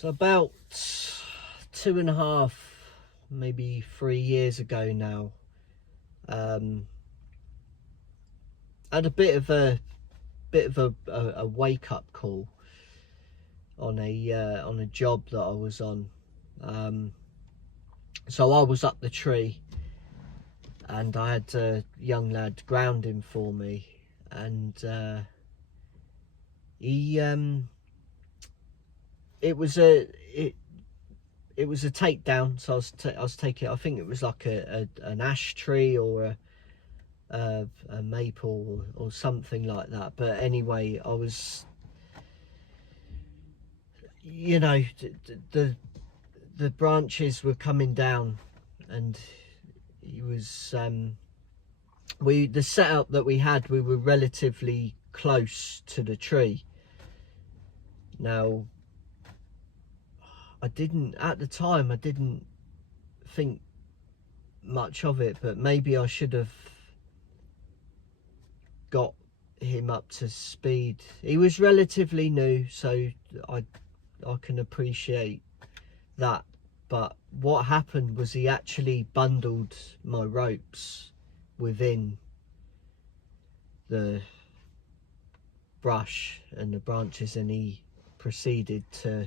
So about 2.5, maybe 3 years ago now, had a bit of a wake-up call on a job that I was on. So I was up the tree and I had a young lad grounding for me, and it was a takedown. So I was taking, I think it was like an ash tree or a maple or something like that. But anyway, I was, you know, the branches were coming down, and he was the setup that we had, we were relatively close to the tree. Now, at the time I didn't think much of it, but maybe I should have got him up to speed. He was relatively new, so I can appreciate that. But what happened was he actually bundled my ropes within the brush and the branches, and he proceeded to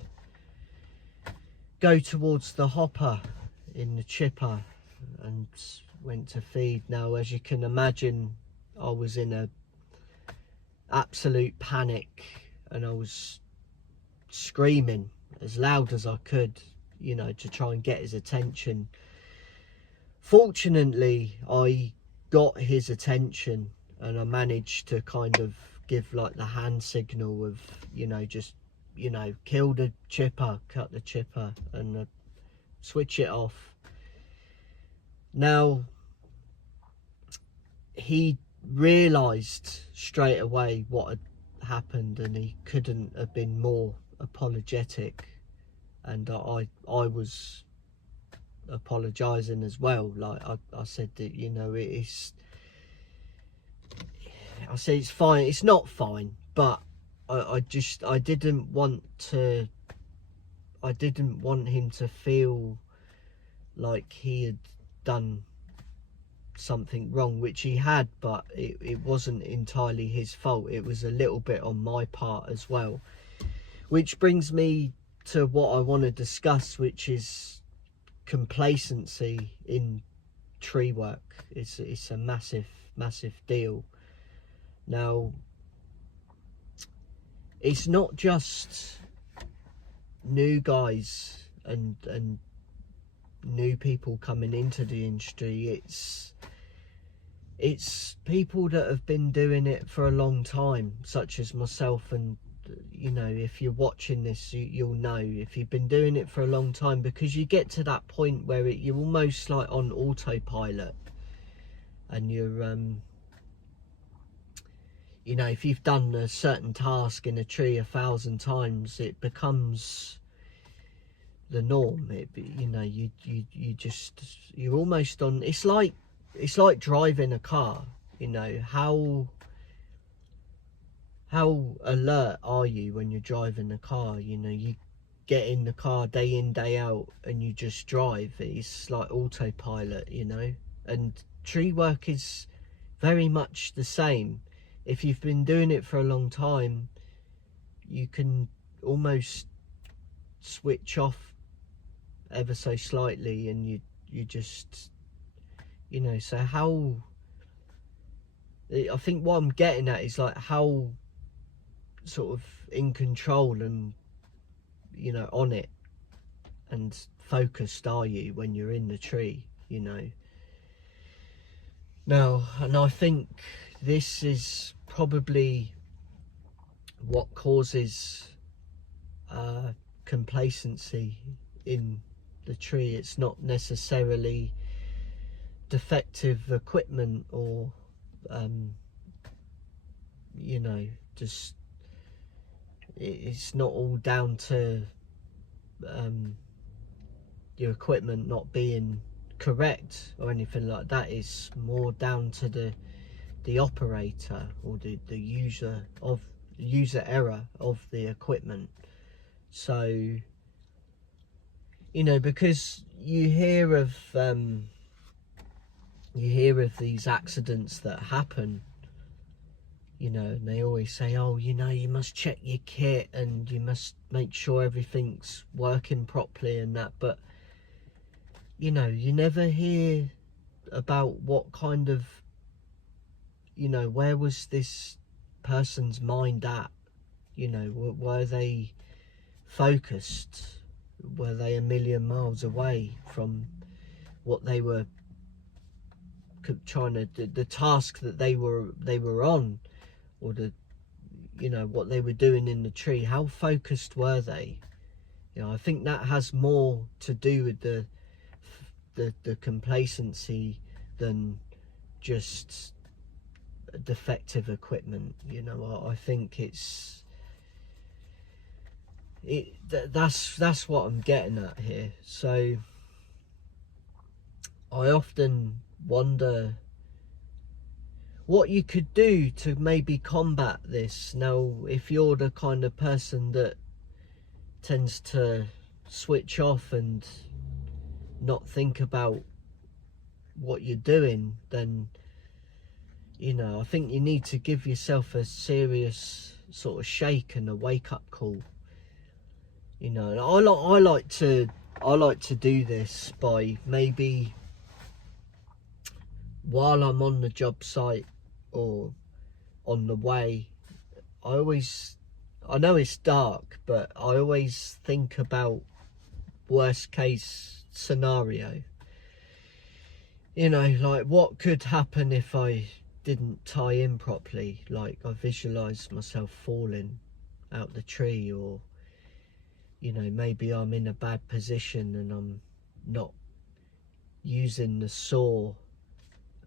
go towards the hopper in the chipper and went to feed. Now, as you can imagine, I was in a absolute panic and I was screaming as loud as I could, you know, to try and get his attention. Fortunately, I got his attention and I managed to kind of give like the hand signal of, you know, just, you know, kill the chipper, cut the chipper, and switch it off. Now, he realised straight away what had happened, and he couldn't have been more apologetic, and I was apologising as well. Like I said that, you know, I said it's fine, it's not fine, but I didn't want him to feel like he had done something wrong, which he had, but it wasn't entirely his fault. It was a little bit on my part as well, which brings me to what I want to discuss, which is complacency in tree work. It's a massive deal. Now, it's not just new guys and new people coming into the industry. It's people that have been doing it for a long time, such as myself. And, you know, if you're watching this, you'll know if you've been doing it for a long time, because you get to that point where you're almost like on autopilot, and you're you know, if you've done a certain task in a tree 1,000 times, it becomes the norm. You know, you're almost on. It's like driving a car. You know, how alert are you when you're driving a car? You know, you get in the car day in, day out, and you just drive. It's like autopilot, you know. And tree work is very much the same. If you've been doing it for a long time, you can almost switch off ever so slightly, and you just, you know. So how, I think what I'm getting at is like how sort of in control and, you know, on it and focused are you when you're in the tree, you know. Now, and I think this is probably what causes complacency in the tree. It's not necessarily defective equipment or you know, just it's not all down to your equipment not being correct or anything like that. It's more down to the operator or the user error of the equipment. So you know, because you hear of these accidents that happen, you know, and they always say, oh, you know, you must check your kit and you must make sure everything's working properly and that. But, you know, you never hear about what kind of, you know, where was this person's mind at? You know, were they focused? Were they a million miles away from what they were trying to, the task that they were on, or the, you know, what they were doing in the tree? How focused were they? You know, I think that has more to do with the complacency than just defective equipment. You know, I think that's what I'm getting at here. So I often wonder what you could do to maybe combat this. Now, if you're the kind of person that tends to switch off and not think about what you're doing, then, you know, I think you need to give yourself a serious sort of shake and a wake-up call. You know, and I like to do this by, maybe while I'm on the job site or on the way, I know it's dark, but I always think about worst case scenario. You know, like, what could happen if I didn't tie in properly? Like, I visualise myself falling out the tree, or, you know, maybe I'm in a bad position and I'm not using the saw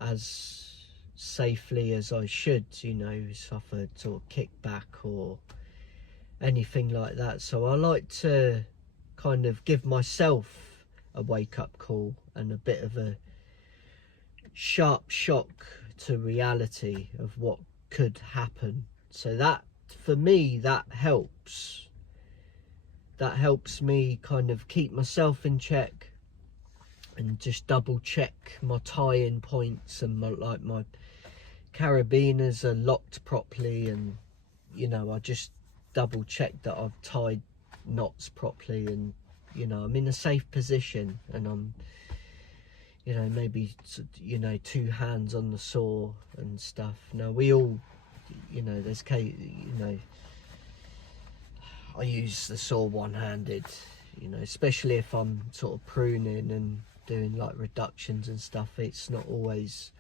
as safely as I should, you know, suffered sort of kickback or anything like that. So I like to kind of give myself a wake-up call and a bit of a sharp shock to reality of what could happen. So that, for me, that helps me kind of keep myself in check and just double check my tie-in points, and my carabiners are locked properly, and, you know, I just double check that I've tied knots properly, and, you know, I'm in a safe position, and I'm, you know, maybe, you know, 2 hands on the saw and stuff. Now, we all, you know, you know, I use the saw one-handed, you know, especially if I'm sort of pruning and doing like reductions and stuff. It's not always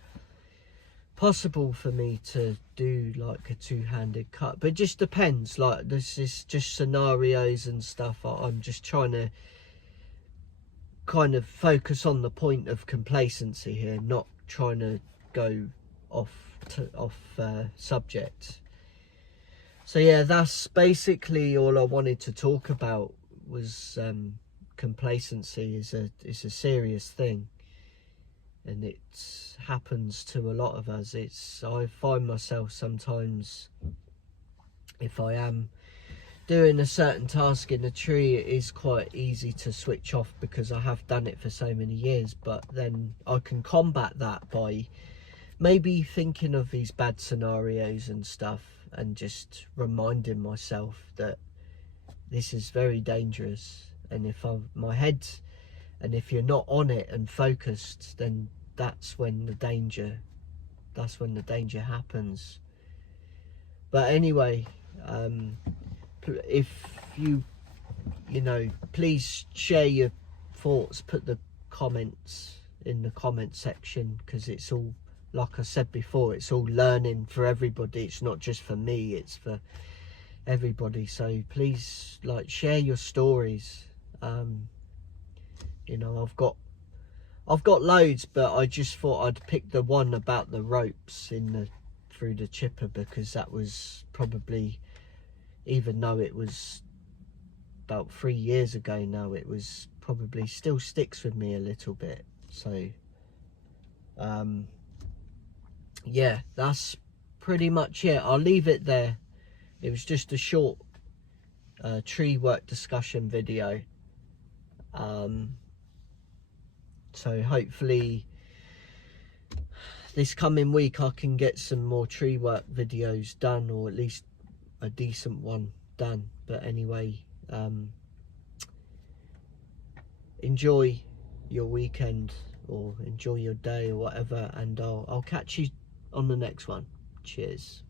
possible for me to do like a 2-handed cut, but it just depends. Like, this is just scenarios and stuff. I'm just trying to kind of focus on the point of complacency here, not trying to go off subject. So yeah, that's basically all I wanted to talk about. Was complacency is a serious thing, and it happens to a lot of us. I find myself sometimes, if I am doing a certain task in a tree, it is quite easy to switch off because I have done it for so many years. But then I can combat that by maybe thinking of these bad scenarios and stuff, and just reminding myself that this is very dangerous, and if you're not on it and focused, then that's when the danger happens. But anyway, if you know, please share your thoughts, put the comments in the comment section, because it's all, like I said before, it's all learning for everybody. It's not just for me, it's for everybody. So please, like, share your stories. You know, I've got loads, but I just thought I'd pick the one about the ropes through the chipper, because that was probably, even though it was about 3 years ago now, it was probably still sticks with me a little bit. So yeah, that's pretty much it. I'll leave it there. It was just a short tree work discussion video. So hopefully this coming week I can get some more tree work videos done, or at least a decent one done. But anyway, enjoy your weekend or enjoy your day or whatever, and I'll catch you on the next one. Cheers.